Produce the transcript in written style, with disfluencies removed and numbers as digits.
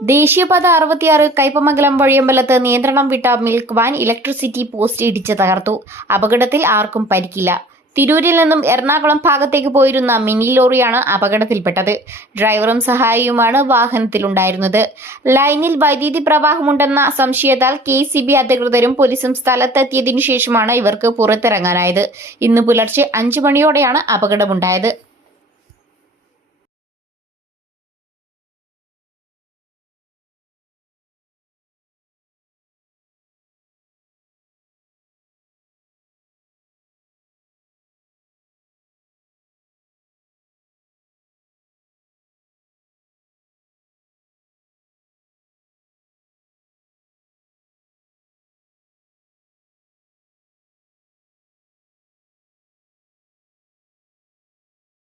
ദേശീയപാത 66 കയ്പമംഗലം വഴിയമ്പലത്ത് നിയന്ത്രണം വിട്ട മിൽക്ക് വാൻ ഇലക്ട്രിസിറ്റി പോസ്റ്റ് ഇടിച്ച് തകർത്തു. അപകടത്തിൽ ആർക്കും പരിക്കില്ല. തിരൂരിൽ നിന്നും എറണാകുളം ഭാഗത്തേക്ക് പോയിരുന്ന മിനി ലോറിയാണ് അപകടത്തിൽപ്പെട്ടത്. ഡ്രൈവറും സഹായിയുമാണ് വാഹനത്തിലുണ്ടായിരുന്നത്. ലൈനിൽ വൈദ്യുതി പ്രവാഹമുണ്ടെന്ന സംശയത്താൽ KCB അധികൃതരും പോലീസും സ്ഥലത്തെത്തിയതിനു ശേഷമാണ് ഇവർക്ക് പുറത്തിറങ്ങാനായത്. ഇന്ന് പുലർച്ചെ 5 മണിയോടെയാണ് അപകടമുണ്ടായത്.